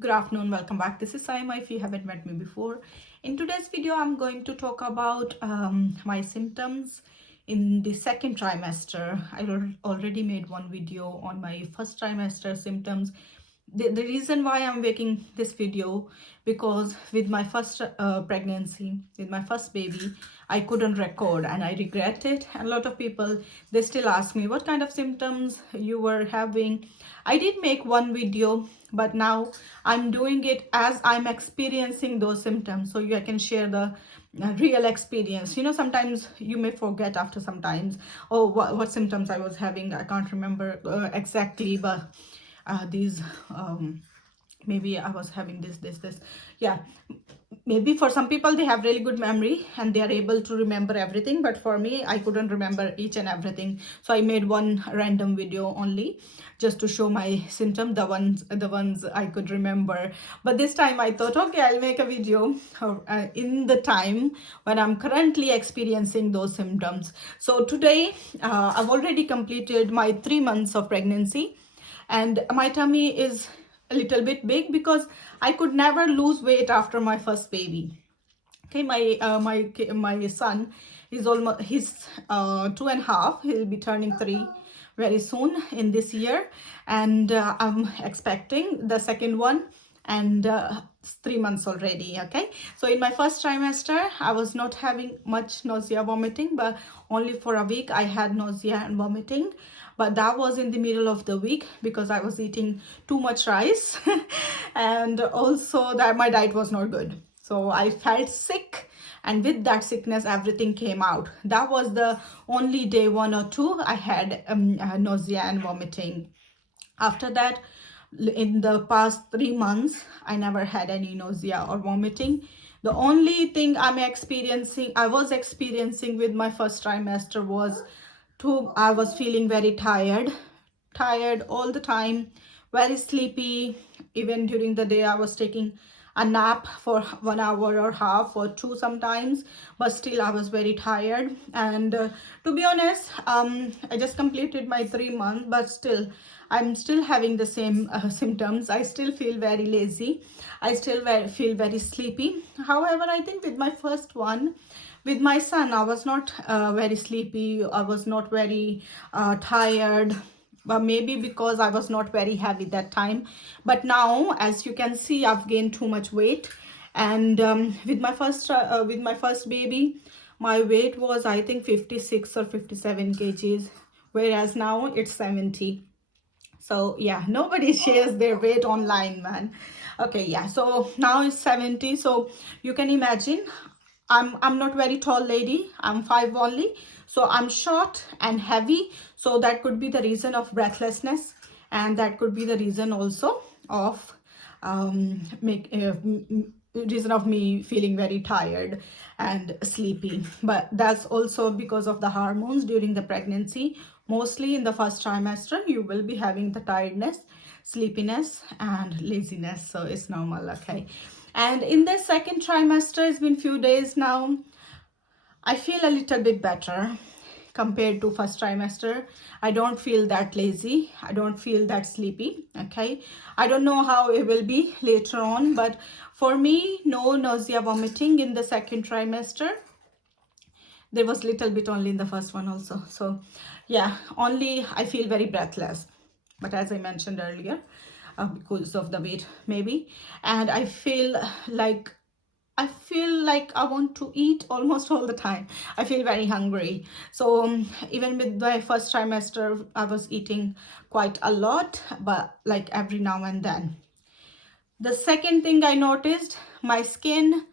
Good afternoon, welcome back. This is Saima if you haven't met me before. In today's video, I'm going to talk about my symptoms in the second trimester. Already made one video on my first trimester symptoms. The reason why I'm making this video, because with my first pregnancy, with my first baby, I couldn't record and I regret it. And a lot of people, they still ask me what kind of symptoms you were having. I did make one video, but now I'm doing it as I'm experiencing those symptoms, so I can share the real experience. Sometimes you may forget after some times, oh, what symptoms I was having. I can't remember exactly, but these maybe I was having this. Yeah, maybe for some people they have really good memory and they are able to remember everything, but for me I couldn't remember each and everything. So I made one random video only just to show my symptom, the ones I could remember. But this time I thought, okay, I'll make a video in the time when I'm currently experiencing those symptoms. So today I've already completed my 3 months of pregnancy, and my tummy is a little bit big because I could never lose weight after my first baby. Okay, my son is almost, he's 2.5. He'll be turning 3 very soon in this year, and I'm expecting the second one, and 3 months already. Okay, so in my first trimester I was not having much nausea, vomiting, but only for a week I had nausea and vomiting. But that was in the middle of the week because I was eating too much rice and also that my diet was not good. So I felt sick, and with that sickness everything came out. That was the only day 1 or 2 I had nausea and vomiting. After that, in the past 3 months, I never had any nausea or vomiting. The only thing I was experiencing with my first trimester was I was feeling very tired all the time, very sleepy. Even during the day, I was taking a nap for 1 hour or half or two sometimes, but still I was very tired. And to be honest, I just completed my 3 months, but still I'm still having the same symptoms. I still feel very lazy. I still feel very sleepy. However, I think with my first one, with my son, I was not very sleepy. I was not very tired, but maybe because I was not very heavy that time. But now, as you can see, I've gained too much weight. And with my first baby, my weight was, I think, 56 or 57 kgs, whereas now it's 70. So yeah, nobody shares their weight online, man. Okay, yeah, so now it's 70. So you can imagine, I'm not very tall lady. I'm 5 only. So I'm short and heavy. So that could be the reason of breathlessness, and that could be the reason also of reason of me feeling very tired and sleepy. But that's also because of the hormones during the pregnancy. Mostly in the first trimester you will be having the tiredness, sleepiness and laziness, so it's normal. Okay, and in the second trimester, it's been few days now, I feel a little bit better compared to first trimester. I don't feel that lazy. I don't feel that sleepy. Okay. I don't know how it will be later on, but for me, no nausea, vomiting in the second trimester. There was little bit only in the first one also. So yeah, only I feel very breathless. But as I mentioned earlier, because of the weight maybe, and I feel like I want to eat almost all the time. I feel very hungry. So even with my first trimester, I was eating quite a lot, but like every now and then. The second thing I noticed, my skin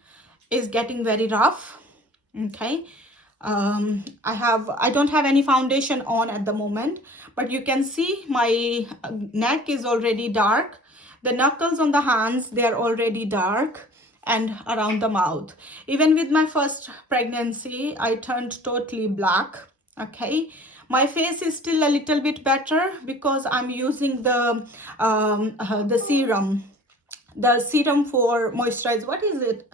is getting very rough. Okay. I don't have any foundation on at the moment, but you can see my neck is already dark. The knuckles on the hands, they are already dark, and around the mouth. Even with my first pregnancy, I turned totally black. Okay. My face is still a little bit better because I'm using the serum for moisturize. What is it?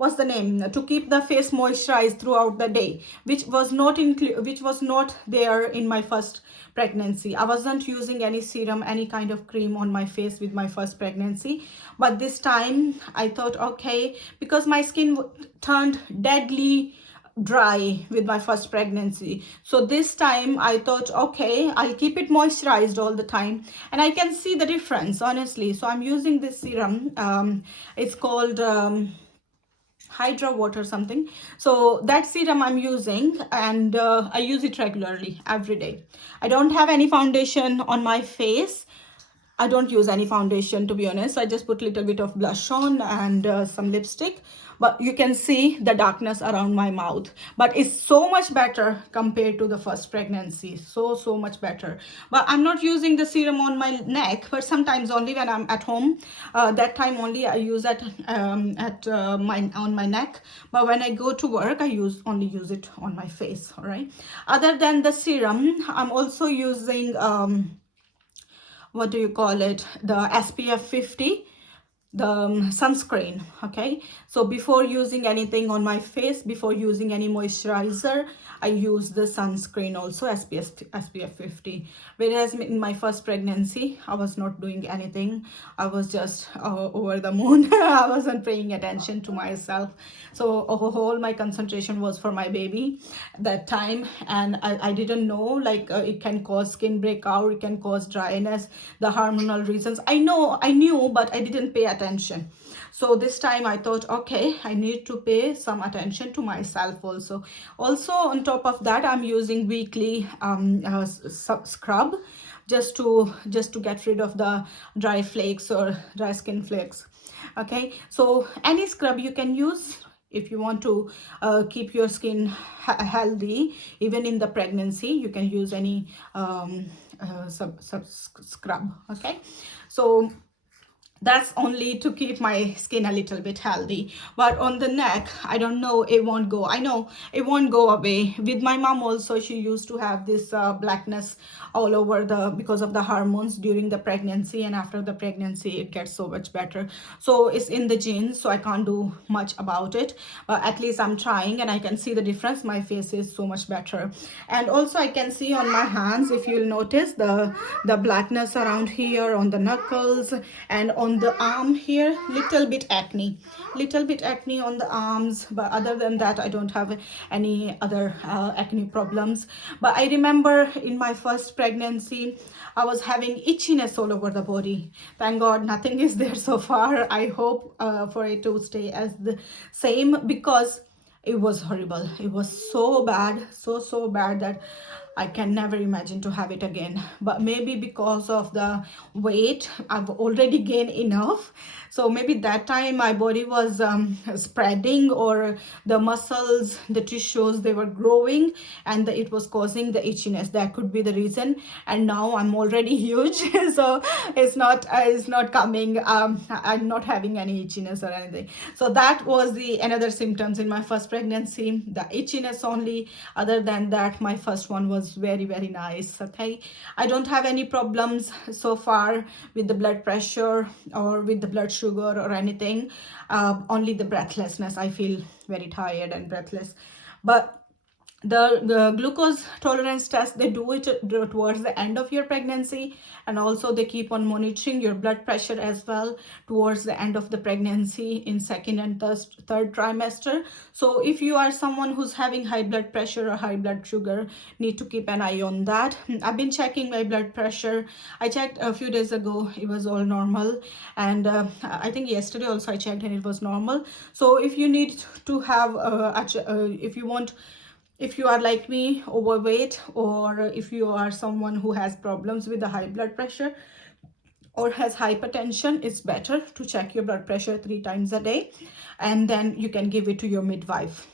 what's the name, to keep the face moisturized throughout the day, which was not there in my first pregnancy. I wasn't using any serum, any kind of cream on my face with my first pregnancy. But this time I thought, okay, because my skin turned deadly dry with my first pregnancy, so this time I thought, okay, I'll keep it moisturized all the time, and I can see the difference, honestly. So I'm using this serum, it's called Hydra water something. So that serum I'm using, and I use it regularly every day. I don't have any foundation on my face. I don't use any foundation, to be honest. I just put a little bit of blush on and some lipstick. But you can see the darkness around my mouth. But it's so much better compared to the first pregnancy. So much better. But I'm not using the serum on my neck, but sometimes only when I'm at home. That time only I use it on my neck. But when I go to work, I only use it on my face, all right? Other than the serum, I'm also using... what do you call it, the SPF 50, the sunscreen. Okay, so before using anything on my face, before using any moisturizer, I use the sunscreen also, SPF 50. Whereas in my first pregnancy, I was not doing anything. I was just over the moon. I wasn't paying attention to myself. So all my concentration was for my baby that time. And I didn't know, like, it can cause skin breakout, it can cause dryness, the hormonal reasons. I knew, but I didn't pay attention. So this time I thought, okay, I need to pay some attention to myself also. Also, on top of that, I'm using weekly scrub just to get rid of the dry flakes or dry skin flakes. Okay, so any scrub you can use if you want to keep your skin healthy. Even in the pregnancy, you can use any scrub. Okay, so that's only to keep my skin a little bit healthy. But on the neck, I don't know, it won't go. I know it won't go away. With my mom also, she used to have this blackness all over because of the hormones during the pregnancy, and after the pregnancy it gets so much better. So it's in the genes, so I can't do much about it, but at least I'm trying, and I can see the difference. My face is so much better. And also I can see on my hands, if you'll notice, the blackness around here on the knuckles, and on the arm here, little bit acne on the arms. But other than that, I don't have any other acne problems. But I remember in my first pregnancy, I was having itchiness all over the body. Thank God nothing is there so far. I hope for it to stay as the same, because it was horrible. It was so bad, so bad that I can never imagine to have it again. But maybe because of the weight, I've already gained enough. So maybe that time my body was spreading, or the muscles, the tissues, they were growing, and it was causing the itchiness. That could be the reason. And now I'm already huge, so it's not coming. I'm not having any itchiness or anything. So that was the another symptoms in my first pregnancy, the itchiness only. Other than that, my first one was very nice. Okay, I don't have any problems so far with the blood pressure or with the blood sugar or anything. Only the breathlessness. I feel very tired and breathless. But the glucose tolerance test, they do it towards the end of your pregnancy, and also they keep on monitoring your blood pressure as well towards the end of the pregnancy in second and third trimester. So if you are someone who's having high blood pressure or high blood sugar, need to keep an eye on that. I've been checking my blood pressure. I checked a few days ago, it was all normal, and I think yesterday also I checked and it was normal. So if you need to have if you are like me, overweight, or if you are someone who has problems with the high blood pressure or has hypertension, it's better to check your blood pressure 3 times a day, and then you can give it to your midwife,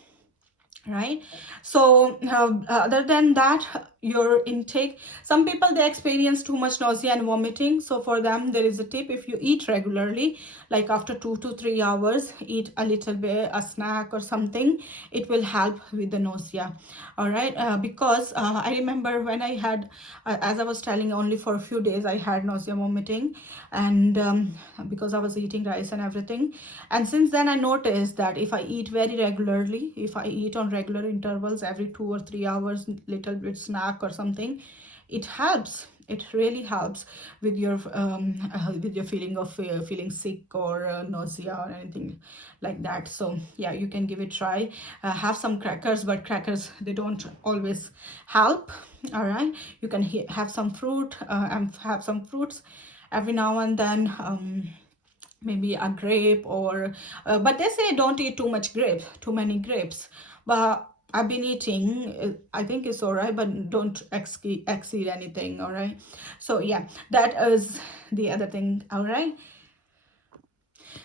right? So other than that, your intake. Some people, they experience too much nausea and vomiting, so for them there is a tip. If you eat regularly, like after 2 to 3 hours, eat a little bit, a snack or something, it will help with the nausea. All right, because I remember when I had, as I was telling, only for a few days I had nausea, vomiting, and because I was eating rice and everything. And since then I noticed that if I eat very regularly, if I eat on regular intervals, every 2 or 3 hours, little bit snack or something, it helps. It really helps with your feeling of feeling sick or nausea or anything like that. So yeah, you can give it a try. Have some crackers, but crackers, they don't always help. All right, you can have some fruit and have some fruits every now and then. Maybe a grape or but they say don't eat too many grapes, but I've been eating, I think it's all right, but don't exceed anything. All right, so yeah, that is the other thing. All right,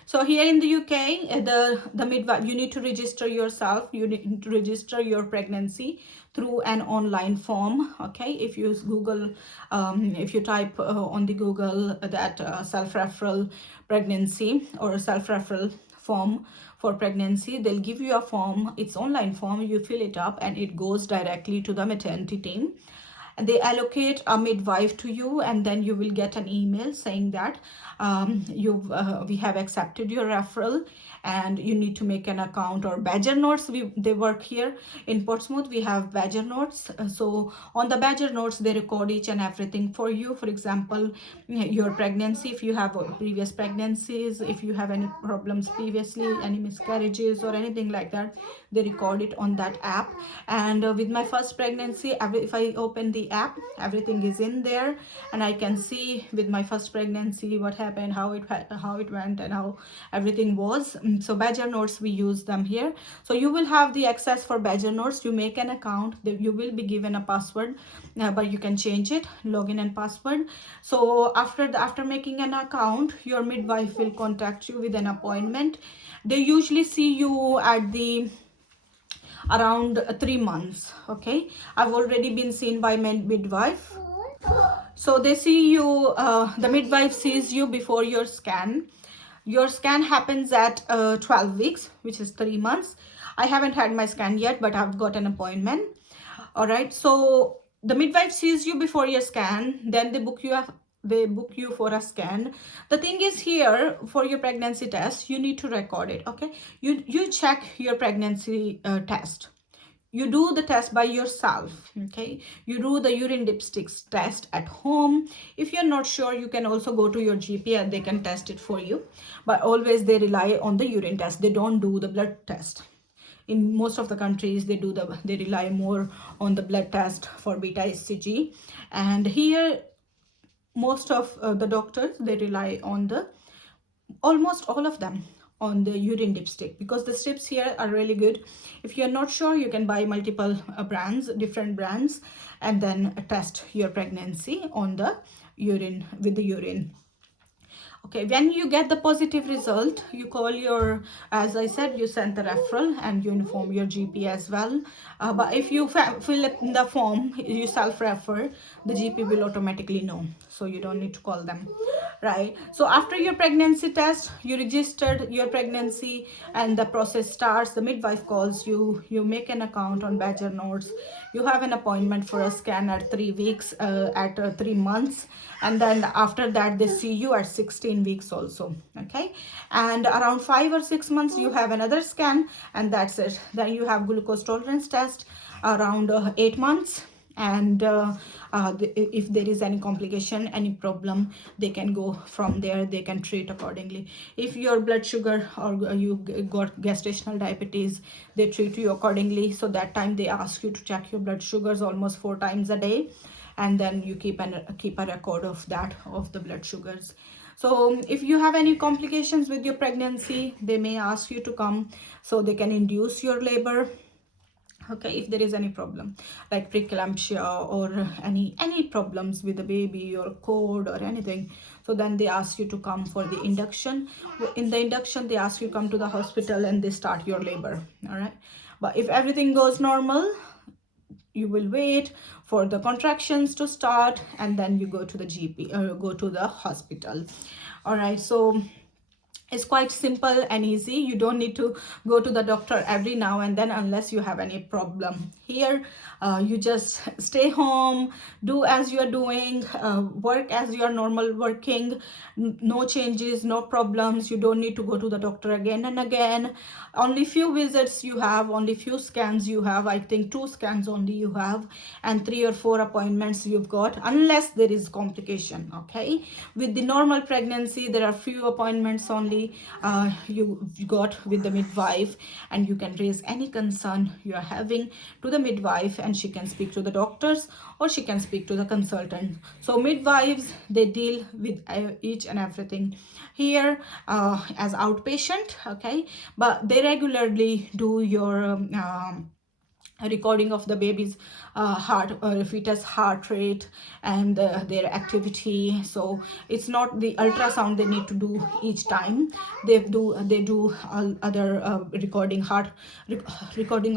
so here in the UK, the midwife, you need to register yourself. You need to register your pregnancy through an online form. Okay, if you Google, if you type on the Google that self-referral pregnancy or self-referral form for pregnancy, they'll give you a form. It's online form. You fill it up and it goes directly to the maternity team. And they allocate a midwife to you, and then you will get an email saying that we have accepted your referral and you need to make an account or badger notes. They work here in Portsmouth. We have badger notes. So on the badger notes, they record each and everything for you. For example, your pregnancy, if you have previous pregnancies, if you have any problems previously, any miscarriages or anything like that, they record it on that app. And with my first pregnancy, if I open the app, everything is in there, and I can see with my first pregnancy what happened, how it went, and how everything was. So badger notes, we use them here. So you will have the access for badger notes. You make an account, you will be given a password, but you can change it, login and password. So after making an account, your midwife will contact you with an appointment. They usually see you at the around 3 months. Okay, I've already been seen by midwife. So they see you, the midwife sees you before your scan. Your scan happens at 12 weeks, which is 3 months. I haven't had my scan yet, but I've got an appointment. All right, so the midwife sees you before your scan, then they book you for a scan. The thing is, here for your pregnancy test, you need to record it. Okay, you check your pregnancy test. You do the test by yourself. Okay, you do the urine dipsticks test at home. If you're not sure, you can also go to your GP and they can test it for you, but always they rely on the urine test. They don't do the blood test. In most of the countries, they rely more on the blood test for beta hCG, and here most of the doctors, they rely on almost all of them on the urine dipstick, because the strips here are really good. If you're not sure, you can buy multiple different brands, and then test your pregnancy on the urine with the urine. Okay, when you get the positive result, you call your, as I said, you send the referral and you inform your GP as well. But if you fill up the form, you self-refer, the GP will automatically know. So you don't need to call them, right? So after your pregnancy test, you registered your pregnancy and the process starts. The midwife calls you, you make an account on Badger Notes. You have an appointment for a scan at 3 weeks, at 3 months. And then after that, they see you at 16 weeks also. Okay, and around 5 or 6 months you have another scan, and that's it. Then you have glucose tolerance test around 8 months, and if there is any complication, any problem, they can go from there. They can treat accordingly. If your blood sugar or you got gestational diabetes, they treat you accordingly. So that time they ask you to check your blood sugars almost 4 times a day, and then you keep a record of that, of the blood sugars. So if you have any complications with your pregnancy, they may ask you to come so they can induce your labor. Okay, if there is any problem like preeclampsia or any problems with the baby or cord or anything, so then they ask you to come for the induction. In the induction, they ask you to come to the hospital and they start your labor. All right, but if everything goes normal, you will wait for the contractions to start, and then you go to the GP or go to the hospital. All right, so it's quite simple and easy. You don't need to go to the doctor every now and then unless you have any problem. Here you just stay home, do as you are doing, work as you are normal working. No changes, no problems. You don't need to go to the doctor again and again. Only few visits you have, only few scans you have. I think 2 scans only you have, and 3 or 4 appointments you've got, unless there is complication. Okay, with the normal pregnancy there are few appointments only you got with the midwife, and you can raise any concern you are having to the midwife, and she can speak to the doctors or she can speak to the consultant. So midwives, they deal with each and everything here as outpatient. Okay, but they regularly do your a recording of the baby's heart or fetus heart rate and their activity. So it's not the ultrasound they need to do each time. They do other recording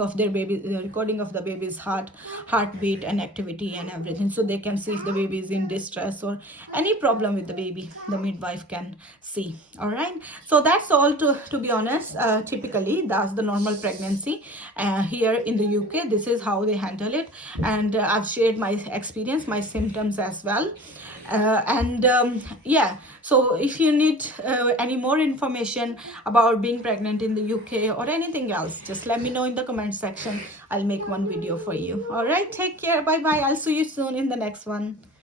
of their baby, recording of the baby's heartbeat and activity and everything, so they can see if the baby is in distress or any problem with the baby. The midwife can see. All right, so that's all. To be honest, typically that's the normal pregnancy here in the UK. This is how they handle it, and I've shared my experience, my symptoms as well. Yeah, so if you need any more information about being pregnant in the UK or anything else, just let me know in the comment section. I'll make one video for you. All right, take care, bye bye. I'll see you soon in the next one.